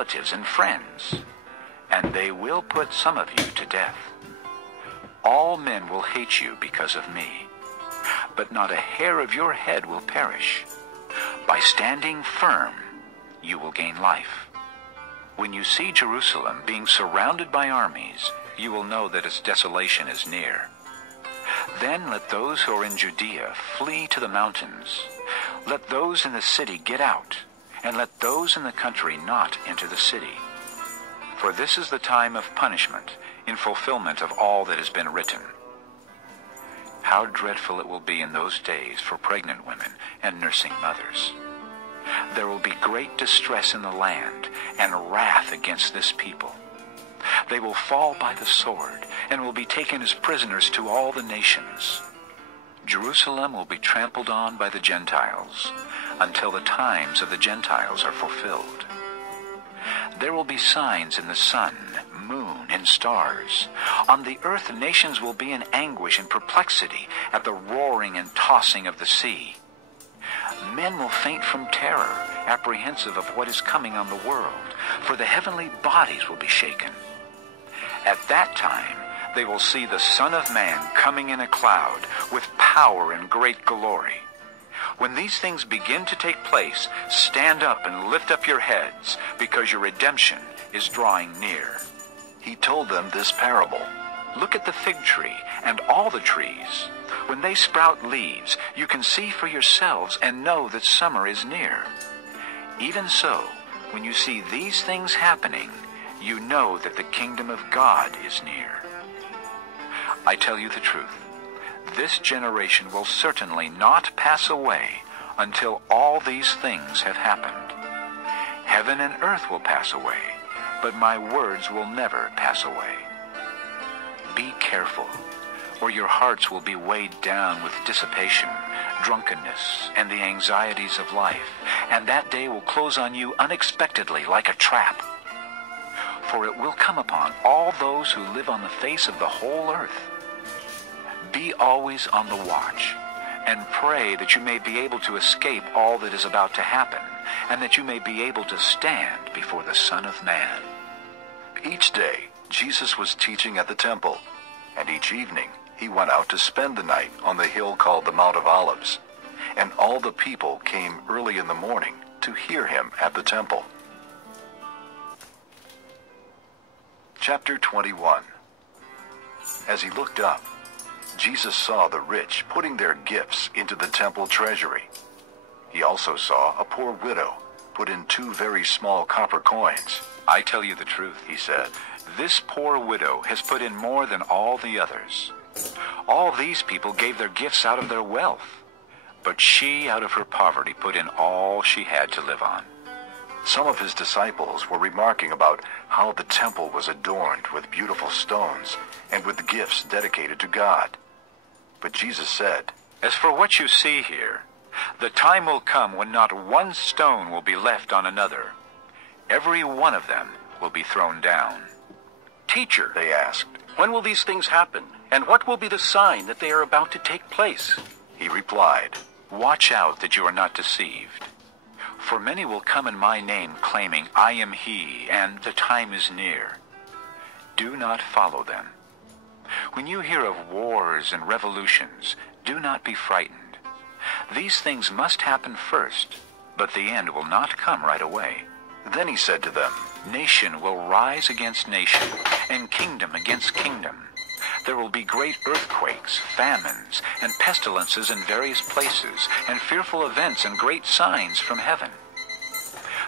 relatives and friends, and they will put some of you to death. All men will hate you because of me, but not a hair of your head will perish. By standing firm, you will gain life. When you see Jerusalem being surrounded by armies, you will know that its desolation is near. Then let those who are in Judea flee to the mountains. Let those in the city get out, and let those in the country not enter the city. For this is the time of punishment, in fulfillment of all that has been written. How dreadful it will be in those days for pregnant women and nursing mothers. There will be great distress in the land, and wrath against this people. They will fall by the sword, and will be taken as prisoners to all the nations. Jerusalem will be trampled on by the Gentiles, until the times of the Gentiles are fulfilled. There will be signs in the sun, moon, and stars. On the earth nations will be in anguish and perplexity at the roaring and tossing of the sea. Men will faint from terror, apprehensive of what is coming on the world, for the heavenly bodies will be shaken. At that time they will see the Son of Man coming in a cloud with power and great glory. When these things begin to take place, stand up and lift up your heads, because your redemption is drawing near. He told them this parable. Look at the fig tree and all the trees. When they sprout leaves, you can see for yourselves and know that summer is near. Even so, when you see these things happening, you know that the kingdom of God is near. I tell you the truth. This generation will certainly not pass away until all these things have happened. Heaven and earth will pass away, but my words will never pass away. Be careful, or your hearts will be weighed down with dissipation, drunkenness, and the anxieties of life, and that day will close on you unexpectedly like a trap. For it will come upon all those who live on the face of the whole earth. Be always on the watch, and pray that you may be able to escape all that is about to happen, and that you may be able to stand before the Son of Man. Each day Jesus was teaching at the temple, and each evening he went out to spend the night on the hill called the Mount of Olives, and all the people came early in the morning to hear him at the temple. Chapter 21. As he looked up, Jesus saw the rich putting their gifts into the temple treasury. He also saw a poor widow put in 2 very small copper coins. I tell you the truth, he said, this poor widow has put in more than all the others. All these people gave their gifts out of their wealth, but she out of her poverty put in all she had to live on. Some of his disciples were remarking about how the temple was adorned with beautiful stones and with gifts dedicated to God. But Jesus said, As for what you see here, the time will come when not one stone will be left on another. Every one of them will be thrown down. Teacher, they asked, when will these things happen, and what will be the sign that they are about to take place? He replied, Watch out that you are not deceived. For many will come in my name, claiming, I am he, and the time is near. Do not follow them. When you hear of wars and revolutions, do not be frightened. These things must happen first, but the end will not come right away. Then he said to them, Nation will rise against nation, and kingdom against kingdom. There will be great earthquakes, famines, and pestilences in various places, and fearful events and great signs from heaven.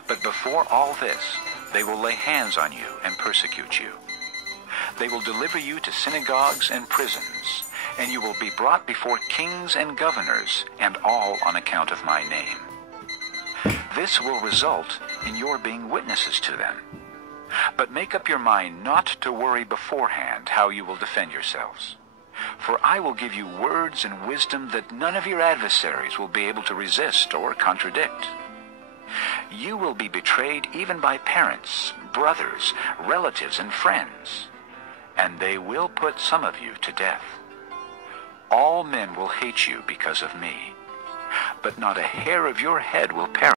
But before all this, they will lay hands on you and persecute you. They will deliver you to synagogues and prisons, and you will be brought before kings and governors, and all on account of my name. This will result in your being witnesses to them. But make up your mind not to worry beforehand how you will defend yourselves. For I will give you words and wisdom that none of your adversaries will be able to resist or contradict. You will be betrayed even by parents, brothers, relatives, and friends, and they will put some of you to death. All men will hate you because of me, but not a hair of your head will perish.